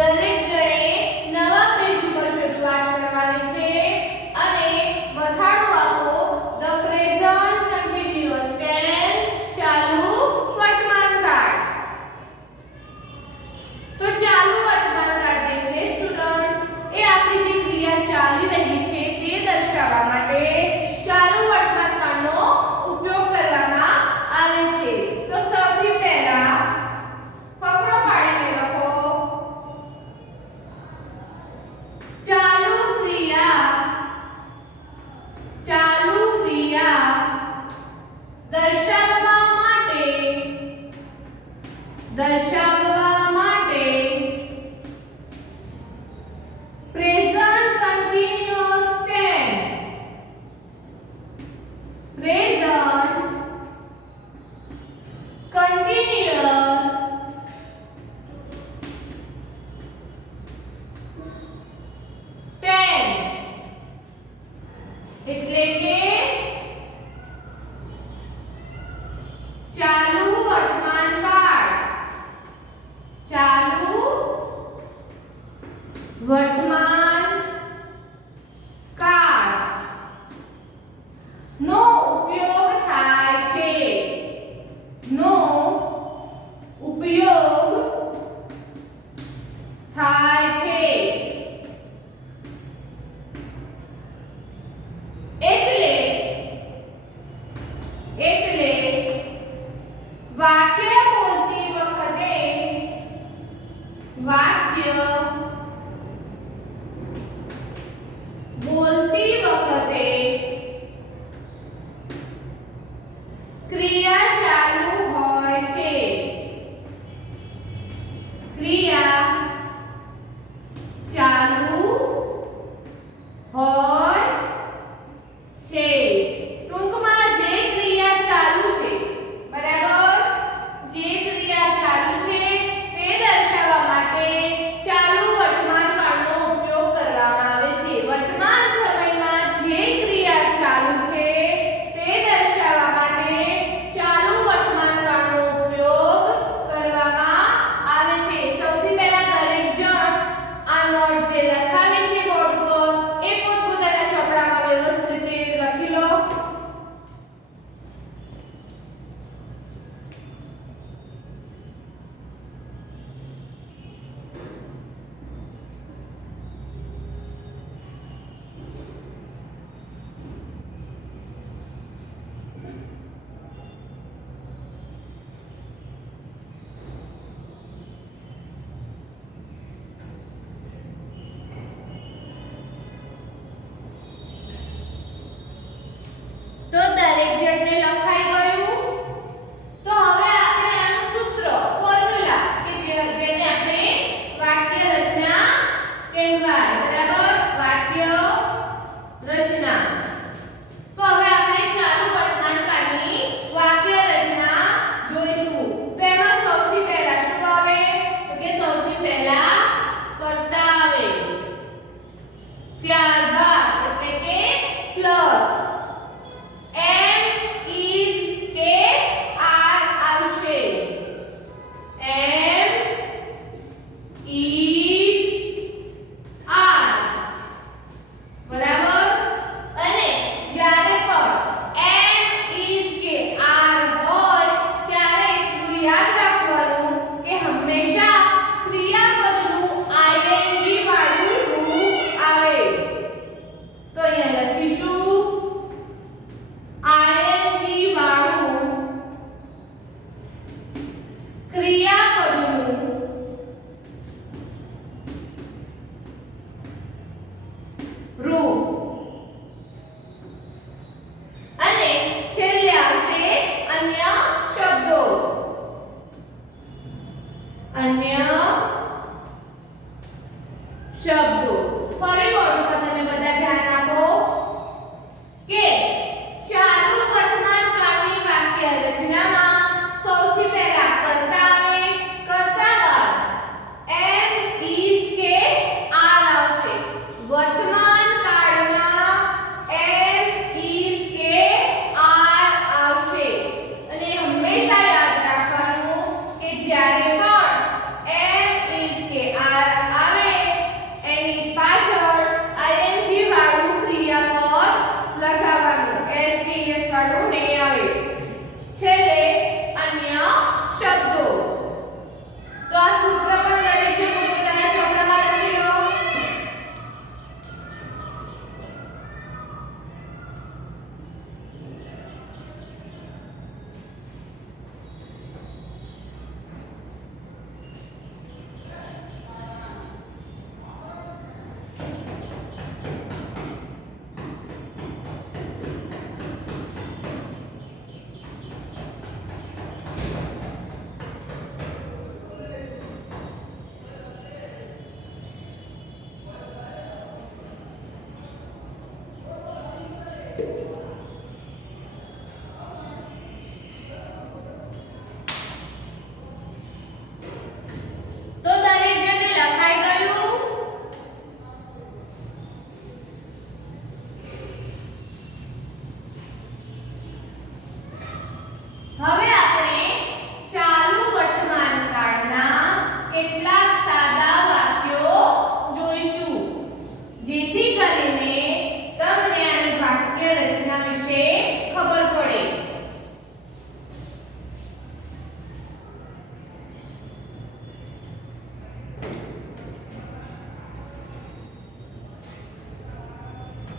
દરેક જણે નવા પેજ ઉપર શરૂઆત કરવાની છે અને મથાળું આપો ધ પ્રેઝન્ટ કન્ટિન્યુઅસ ટેન્સ ચાલુ વર્તમાન કાળ. તો ચાલુ વર્તમાન કાળ જે છે સ્ટુડન્ટ્સ એ આપણી જે ક્રિયા ચાલી રહી છે તે દર્શાવવા માટે ચાલુ વર્તમાન કાળનો ઉપયોગ કરવામાં આવે છે. તો સૌથી પહેલા ફકરો પાડીને લખો ચાલુ ક્રિયા દર્શાવવા માટે પ્રેઝન્ટ કન્ટિન્યુઅસ ટેન્સ એટલે કે ચાલુ વર્તમાન કાળ નો ઉપયોગ થાય છે એટલે વાક્ય બોલતી વખતે ક્રિયા ચાલુ હોય છે. ટૂંકમાં જે ક્રિયા ચાલુ છે બરાબર જે ક્રિયા ચાલુ છે તે દર્શાવવા માટે ચાલુ વર્તમાન કાળનો ઉપયોગ કરવામાં આવે છે. વર્તમાન સમયમાં જે ક્રિયા ચાલુ છે તે દર્શાવવા માટે ચાલુ વર્તમાન કાળનો ઉપયોગ કરવામાં આવે છે. સૌથી પહેલા દરેક જણ આ નોટ જે લખાવી છે બોર્ડ પર એ પોતપોતાના ચોપડામાં વ્યવસ્થિત રીતે લખી લો. તો દરેક જણને લખાઈ ગયું. તો હવે આપણે આનું સૂત્ર ફોર્મ્યુલા કે જેને આપણે વાક્ય રચના કહેવાય બરાબર વાક્ય રચના. તો હવે આપણે ચાલુ વર્તમાન કાળની વાક્ય રચના જોઈશું. તો એમાં સૌથી પહેલા શું આવે તો કે સૌથી પહેલા કર્તા આવે ત્યારબાદ એટલે કે પ્લસ M is કે R આવશે. M is R બરાબર. અને જ્યારે પણ M is કે R હોય ત્યારે એટલું યાદ રાખવાનું કે હંમેશા ક્રિયાપદનું ing વાળું રૂપ આવે. તો અહીંયા લખીશું ing વાળું ક્રિયાપદનું રૂપ અને છેલ્લે આવશે અન્ય શબ્દો. ફરી બોર્ડ ઉપર તમે બધા ધ્યાન આપો કે ચાલુ વર્તમાન કાળની વાક્ય રચનામાં સૌથી પહેલા કર્તા આવે. કર્તા બાદ M is કે R આવશે. વર્તમાન કાળમાં M is કે R આવશે. અને હંમેશા યાદ રાખવાનું કે જ્યારે પણ M is કે R તો આ સૂત્ર પણ દરેક જણ પોતાના શબ્દમાં લખી લો. તો દરેક જણને લખાઈ ગયું. હવે આપણે ચાલુ વર્તમાન કાળના કેટલાક સાદા વાક્યો જોઈશું, જેથી કરીને તમને આની વાક્ય રચના વિશે ખબર પડે.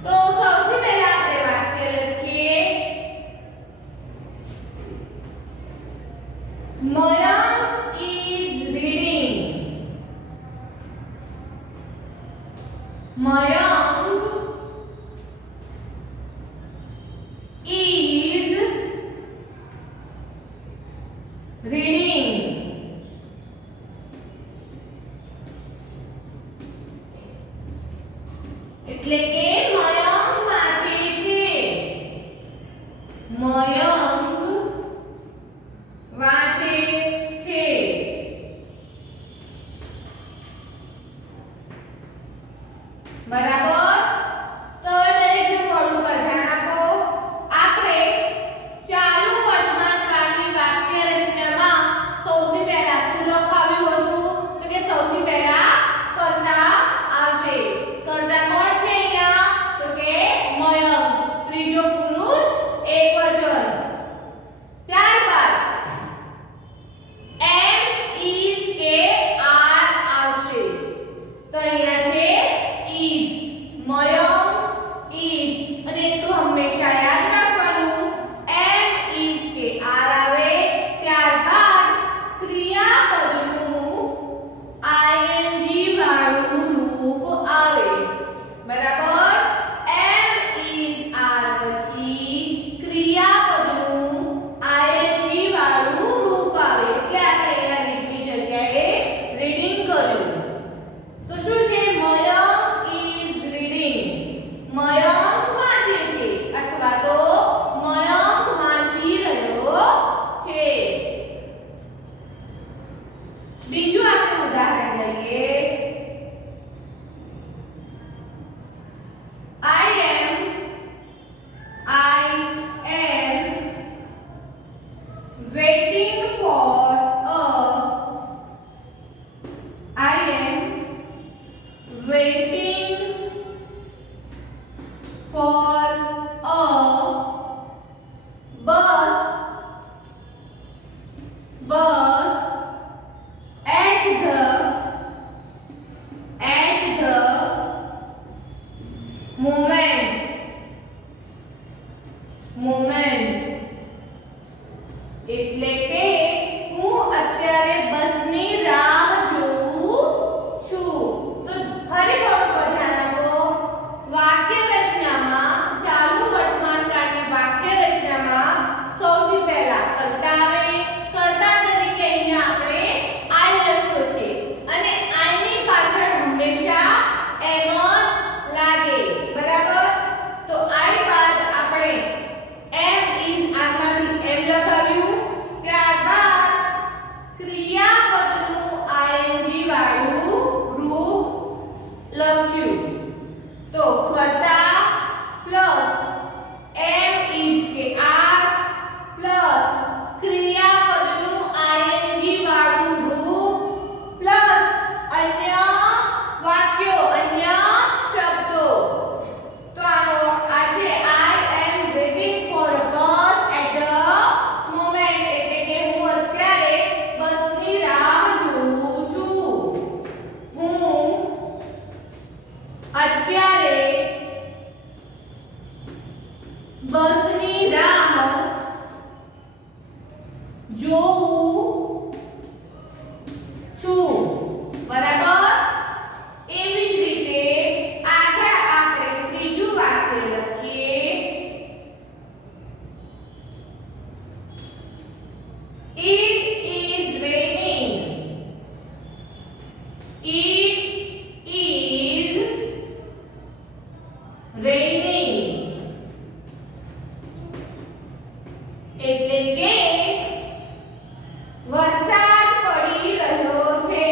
તો સૌથી પહેલા આપણે વાક્ય લખીએ. Mayank is reading. Mayank is reading. એટલે કે મયંક વાંચે છે. મયંક વાંચે છે. બરાબર. તો હવે દરેક જણ બોર્ડ ઉપર ધ્યાન આપો. આપણે ચાલુ વર્તમાન કાળની વાક્ય રચનામાં સૌથી પહેલા શું લખાવ્યું હતું? તો કે સૌથી પહેલા કર્તા આવશે. કર્તા કોણ છે અહીંયા? તો કે મયંક, ત્રીજો પુરુષ એકવચન. ત્યારબાદ એમ ઇઝ કે આર આવશે. તો અહીંયા છે ઇઝ, મયંક ઇઝ, અને એટલું હંમેશા યાદ રાખવાનું, એમ ઇઝ કે આર આવે ત્યારબાદ ક્રિયાપદનું આઈએનજી વાળું રૂપ આવે. બરાબર. એમ ઇઝ આર પછી ક્રિયાપદનું આઈએનજી વાળું રૂપ આવે. એટલે આપણે અહીંયા રીડની જગ્યાએ રીડિંગ કર્યું. તો શું છે? Mayank is reading. મયંક વાંચે છે અથવા તો મયંક વાંચી રહ્યો છે. બીજું આપણે ઉદાહરણ લઈએ. I am waiting for a I am waiting for a bus at the moment. એટલે કે હું અત્યારે બસની રાહ જોઉં છું. તો ફરી થોડું ધ્યાન આપો. વાક્ય રચનામાં It is raining. એટલે કે વરસાદ પડી રહ્યો છે.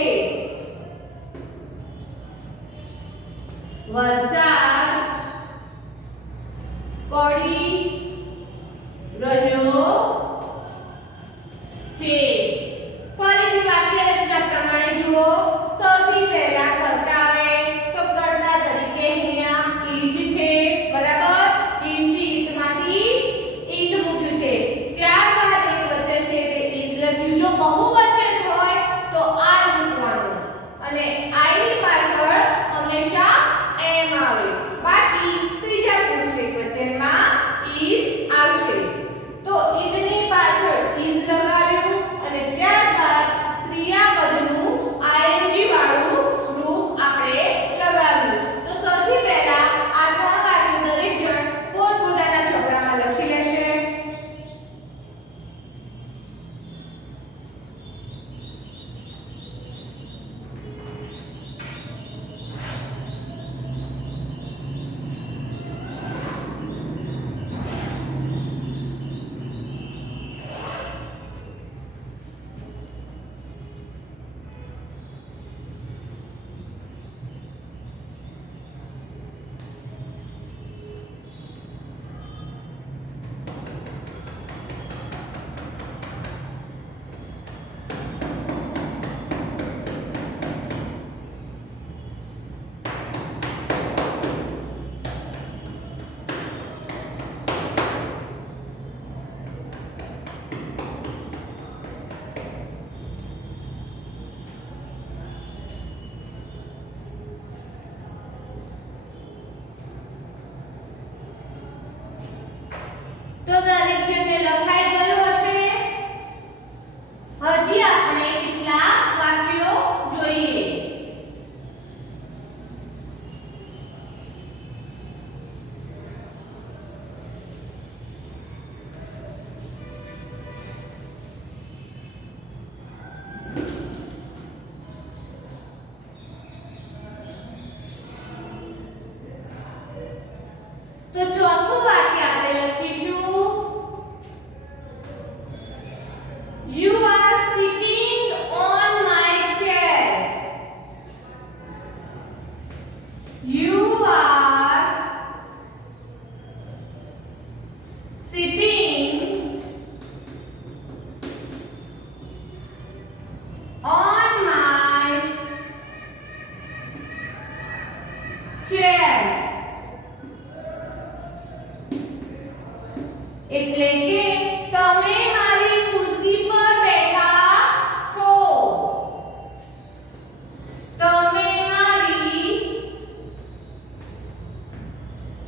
વરસાદ પડી રહ્યો છે. ફરીથી વાક્ય રચના પ્રમાણે જુઓ. સૌથી પહેલા કર્તા આવે તો કર્તા તરીકે અહીંયા ઈટ છે, બરાબર. ઈટમાંથી ઈટ મૂક્યું છે. ત્યારબાદ એક વચન છે તે ઇઝ લખ્યું. જો બહુવચન હોય તો આર મૂકવાનું અને આઈ ની પાછળ હંમેશા એમ આવે. બાકી ત્રીજા પુરુષ એકવચનમાં ઇઝ આવશે. તો ઈટની પાછળ ઇઝ લગાવ્યું અને ત્યારબાદ ક્રિયાપદનું આઈએનજી વાળું રૂપ આપણે લગાવ્યું. તો સૌથી પહેલા આ ત્રણ વાક્યો દરેક જણ પોતપોતાના ચોપડામાં લખી લેશે. તો દરેક જણને લખાઈ ગયું હશે. હજી આપણે કેટલાક વાક્યો જોઈએ. તો ચોથું વાક્ય આપણે લખીશું. You are sitting on my chair. You are sitting on my chair. એટલે કે તમે મારી ખુરશી પર બેઠા છો. તમે મારી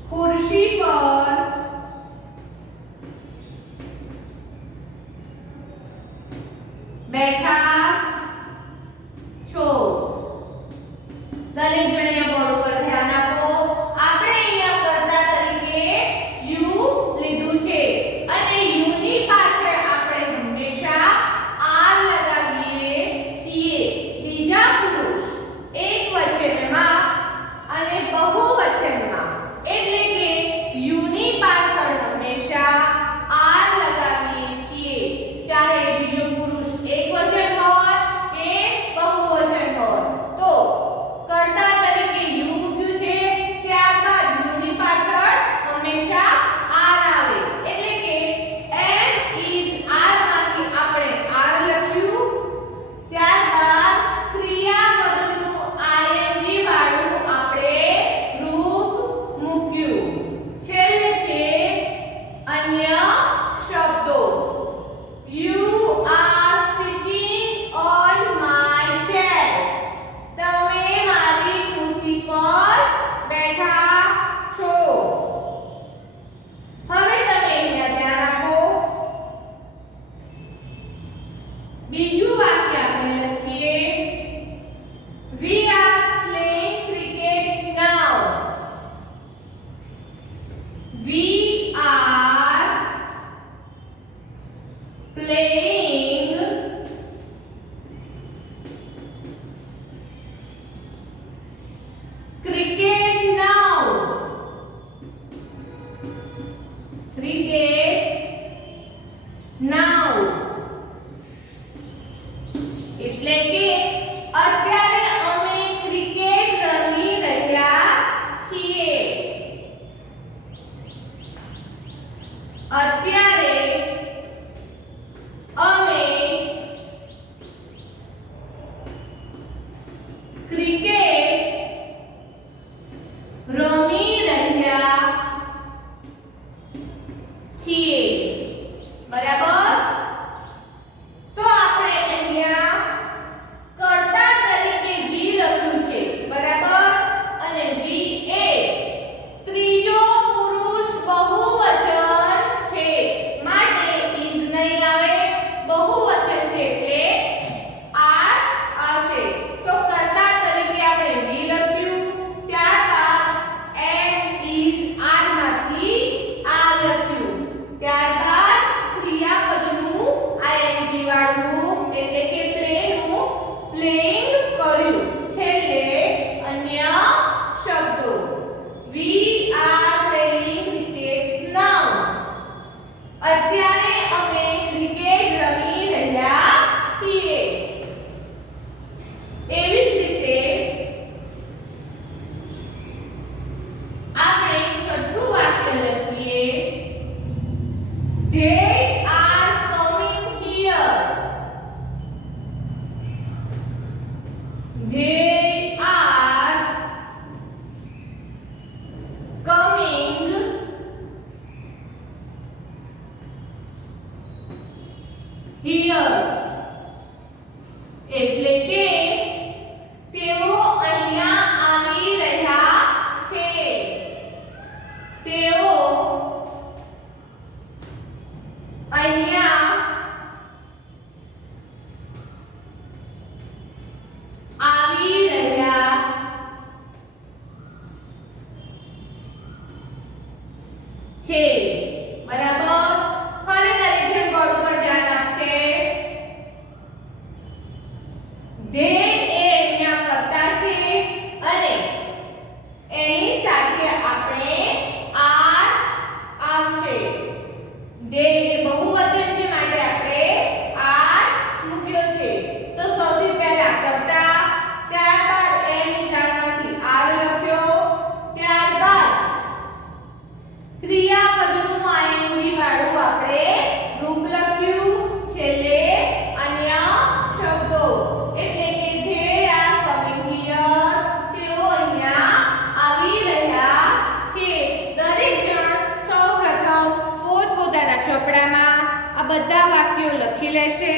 ખુરશી પર બેઠા છો. દરેક જણે બોર્ડ ઉપર ધ્યાન આપો. આપણે અહીંયા કર્તા તરીકે યુ લીધું છે અને યુ ની પાછળ આપણે હંમેશા આર લગાવીએ છીએ. બીજા પુરુષ એકવચનમાં અને બહુવચનમાં એટલે કે યુ ની પાછળ હંમેશા આર લગાવીએ છીએ. ચાહે બીજો પુરુષ એકવચન હોય કે બહુવચન હોય. તો કર્તા તરીકે ક્રિકેટ રમી રહ્યા છીએ. બરાબર. તો આપણે અહીંયા કર્તા તરીકે વી લખ્યું છે. બરાબર. અને વી એ ત્રીજો પુરુષ બહુવચન છે માટે ઇઝ નહીં આવે. બહુવચન છે એટલે આર આવશે. તો કર્તા તરીકે આપણે વી લખ્યું, ત્યારબાદ એમ ઇઝ આર માંથી આર લખ્યું, ત્યારબાદ ક્રિયાપદનું આઈએનજી વાળું એટલે કે પ્લેનું પ્લેઇંગ કર્યું. છેલ્લે અન્ય શબ્દો વી આર પ્લેઇંગ ક્રિકેટ નાઉ. અત્યારે અમે ક્રિકેટ રમી રહ્યા છીએ. એવી જ રીતે આપણે છઠ્ઠું વાક્ય લખીએ. They are coming here. They are coming here. એટલે કે તેઓ અહીંયા આવી રહ્યા છે. તેઓ અહીંયા આવી રહ્યા છે. બરાબર. હવે કરેક્શન બોર્ડ ઉપર ધ્યાન આપશે. ધે એ અહીંયા કરતા છે અને એની સાથે આપણે આર આવશે. ધે એ બહુવચન છે માટે આપણે આર મૂક્યો છે. તો સૌથી પહેલા કરતા, ત્યારબાદ એમ ઇઝ આર માંથી આર લખ્યો, ત્યારબાદ ક્રિયાપદનું આઈએનજી વાળું આપણે રૂપ લખ્યું, છેલ્લે અન્ય શબ્દો એટલે કે ધે આર કમિંગ હિયર. તેઓ અહીંયા આવી રહ્યા છે. દરેક જણ સૌપ્રથમ પોતપોતાના ચોપડામાં આ બધા વાક્યો લખી લેશે.